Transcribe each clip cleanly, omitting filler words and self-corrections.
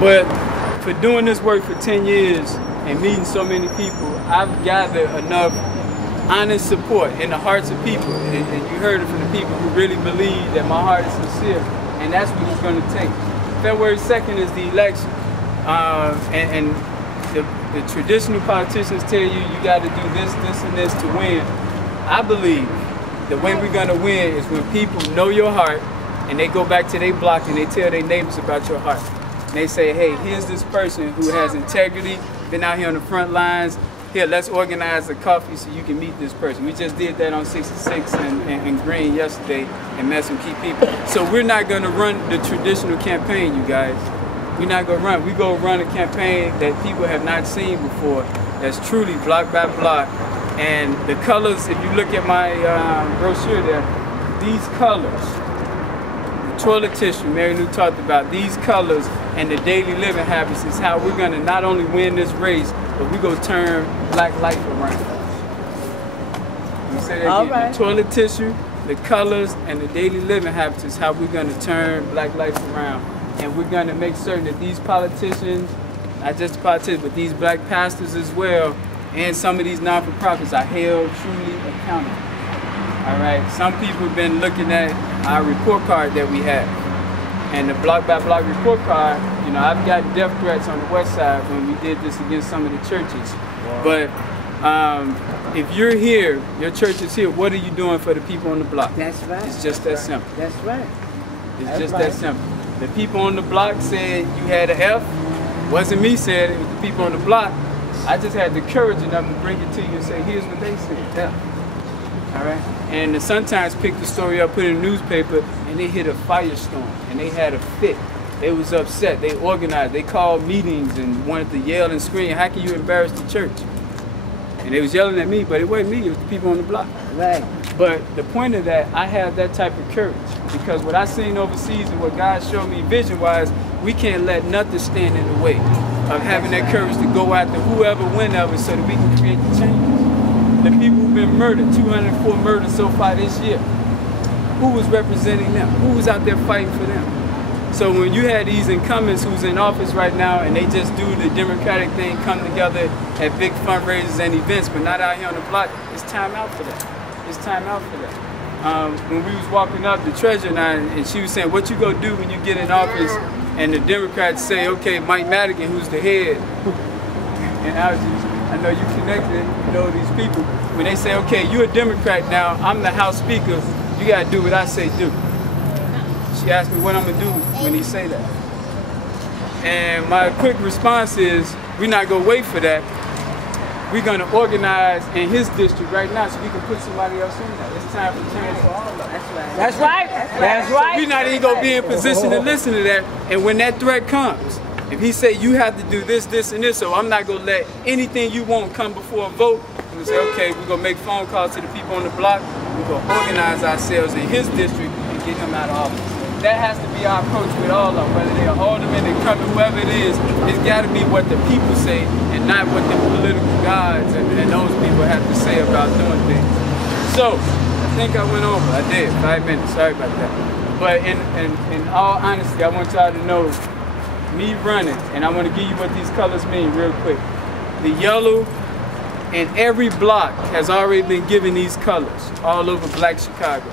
But for doing this work for 10 years and meeting so many people, I've gathered enough honest support in the hearts of people. And you heard it from the people who really believe that my heart is sincere. And that's what it's going to take. February 2nd is the election. And the traditional politicians tell you got to do this, this, and this to win. I believe the way we're going to win is when people know your heart and they go back to their block and they tell their neighbors about your heart. And they say, hey, here's this person who has integrity, been out here on the front lines. Here, let's organize a coffee so you can meet this person. We just did that on 66 and Green yesterday and met some key people. So we're not going to run the traditional campaign, you guys. We're not going to run. We're going to run a campaign that people have not seen before, that's truly block by block. And the colors, if you look at my brochure there, these colors, the toilet tissue Mary Lou talked about, these colors and the daily living habits is how we're going to not only win this race, but we're going to turn black life around. You say that again. Right. The toilet tissue, the colors, and the daily living habits is how we're going to turn black life around. And we're going to make certain that these politicians, not just the politicians, but these black pastors as well, and some of these non-for-profits are held truly accountable. All right, some people have been looking at our report card that we have. And the block by block report card, you know, I've got death threats on the west side when we did this against some of the churches. Wow. But if you're here, your church is here, what are you doing for the people on the block? That's right. It's just that simple. That's right. It's just that simple. The people on the block said you had an F. Wasn't me said it, was the people on the block. I just had the courage enough to bring it to you and say, here's what they said. Yeah. All right. And the Sun-Times picked the story up, put it in the newspaper, and they hit a firestorm, and they had a fit. They was upset. They organized. They called meetings and wanted to yell and scream. How can you embarrass the church? And they was yelling at me, but it wasn't me. It was the people on the block. Right. But the point of that, I have that type of courage because what I seen overseas and what God showed me vision-wise, we can't let nothing stand in the way of having that courage to go after whoever, whenever, so that we can create the changes. The people who've been murdered, 204 murders so far this year, who was representing them? Who was out there fighting for them? So when you had these incumbents who's in office right now and they just do the Democratic thing, come together at big fundraisers and events, but not out here on the block, it's time out for that. It's time out for that. When we was walking up, the treasurer and she was saying, what you gonna do when you get in office and the Democrats say, okay, Mike Madigan, who's the head, and I know you connected, you know these people, when they say, okay, you're a Democrat now, I'm the House Speaker, you gotta do what I say do. She asked me what I'm gonna do when he say that. And my quick response is, we're not gonna wait for that. We're gonna organize in his district right now so we can put somebody else in there. It's time for change for all of us. That's right. That's right. So we're not even gonna be in position to listen to that. And when that threat comes, if he say you have to do this, this, and this, so I'm not gonna let anything you want come before a vote. I'm gonna say, okay, we're gonna make phone calls to the people on the block. We're gonna organize ourselves in his district and get him out of office. That has to be our approach with all of them, whether they're aldermen, incumbent, whoever it is. It's got to be what the people say and not what the political gods and those people have to say about doing things. So, I think I went over. I did, 5 minutes. Sorry about that. But in all honesty, I want y'all to know, me running, and I want to give you what these colors mean real quick. The yellow in every block has already been given these colors all over Black Chicago.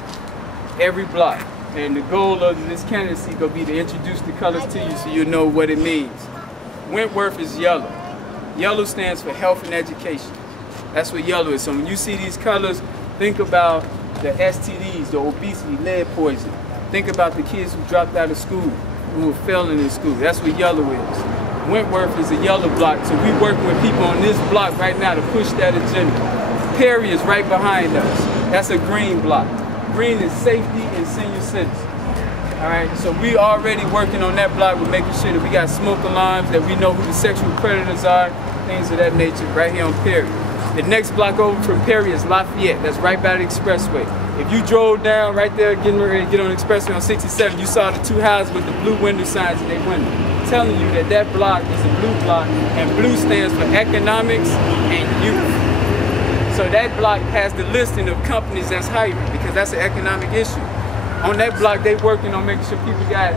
Every block. And the goal of this candidacy going to be to introduce the colors to you so you know what it means. Wentworth is yellow. Yellow stands for health and education. That's what yellow is. So when you see these colors, think about the STDs, the obesity, lead poison. Think about the kids who dropped out of school, who were failing in school. That's what yellow is. Wentworth is a yellow block, so we're working with people on this block right now to push that agenda. Perry is right behind us. That's a green block. Green is safety and senior citizens. All right, so we already working on that block. We're making sure that we got smoke alarms, that we know who the sexual predators are, things of that nature, right here on Perry. The next block over from Perry is Lafayette. That's right by the expressway. If you drove down right there, getting ready to get on the expressway on 67, you saw the two houses with the blue window signs in their window, telling you that that block is a blue block, and blue stands for economics and youth. So that block has the listing of companies that's hiring because that's an economic issue. on that block, they working on making sure people got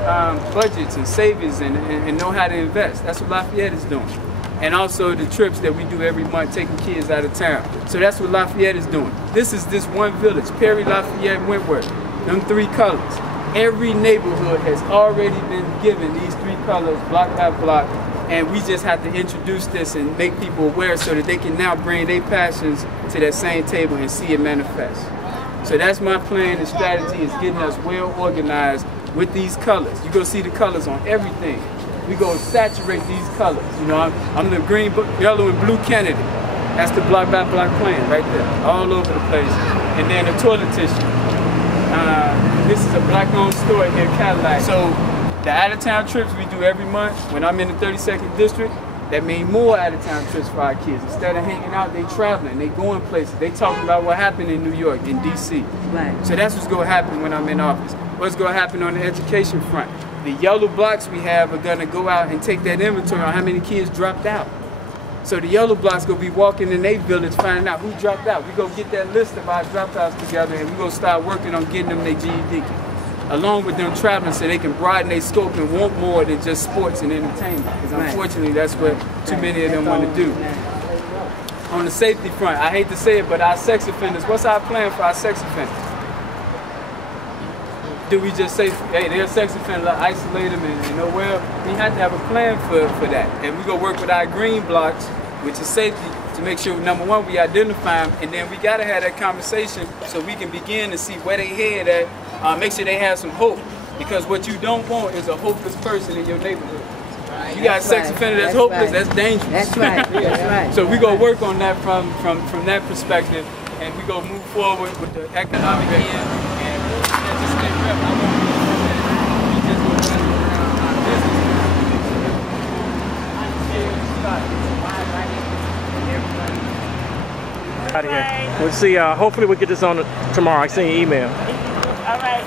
budgets and savings and know how to invest. That's what Lafayette is doing. And also the trips that we do every month, taking kids out of town. So that's what Lafayette is doing. This is this one village, Perry, Lafayette, Wentworth, them 3 colors. Every neighborhood has already been given these 3 colors, block by block, and we just have to introduce this and make people aware so that they can now bring their passions to that same table and see it manifest. So that's my plan and strategy, is getting us well organized with these colors. You go see the colors on everything. We go saturate these colors. You know, I'm the green, yellow, and blue candidate. That's the block by block plan right there, all over the place. And then the toilet tissue. This is a black-owned store here in Cadillac. So the out-of-town trips we do every month, when I'm in the 32nd district, that mean more out-of-town trips for our kids. Instead of hanging out, they traveling, they going places. They talking about what happened in New York, in DC. Right. So that's what's gonna happen when I'm in office. What's gonna happen on the education front? The yellow blocks we have are gonna go out and take that inventory on how many kids dropped out. So the yellow blocks gonna be walking in their village, finding out who dropped out. We gonna get that list of our dropouts together, and we gonna start working on getting them their GED, along with them traveling, so they can broaden their scope and want more than just sports and entertainment. Because unfortunately, that's what too many of them want to do. On the safety front, I hate to say it, but our sex offenders, what's our plan for our sex offenders? Do we just say, hey, they're a sex offender, isolate them and know well? We have to have a plan for that. And we go work with our green blocks, which is safety, to make sure, number one, we identify them, and then we gotta have that conversation so we can begin to see where they head at, make sure they have some hope. Because what you don't want is a hopeless person in your neighborhood. You got a sex offender that's hopeless, that's dangerous. That's right, that's right. So we go work on that from that perspective, and we go move forward with the economic end, and just stay rep. I won't be just go around our business. Out of here. We'll see. Hopefully, we'll get this on tomorrow. I send you an email. All right.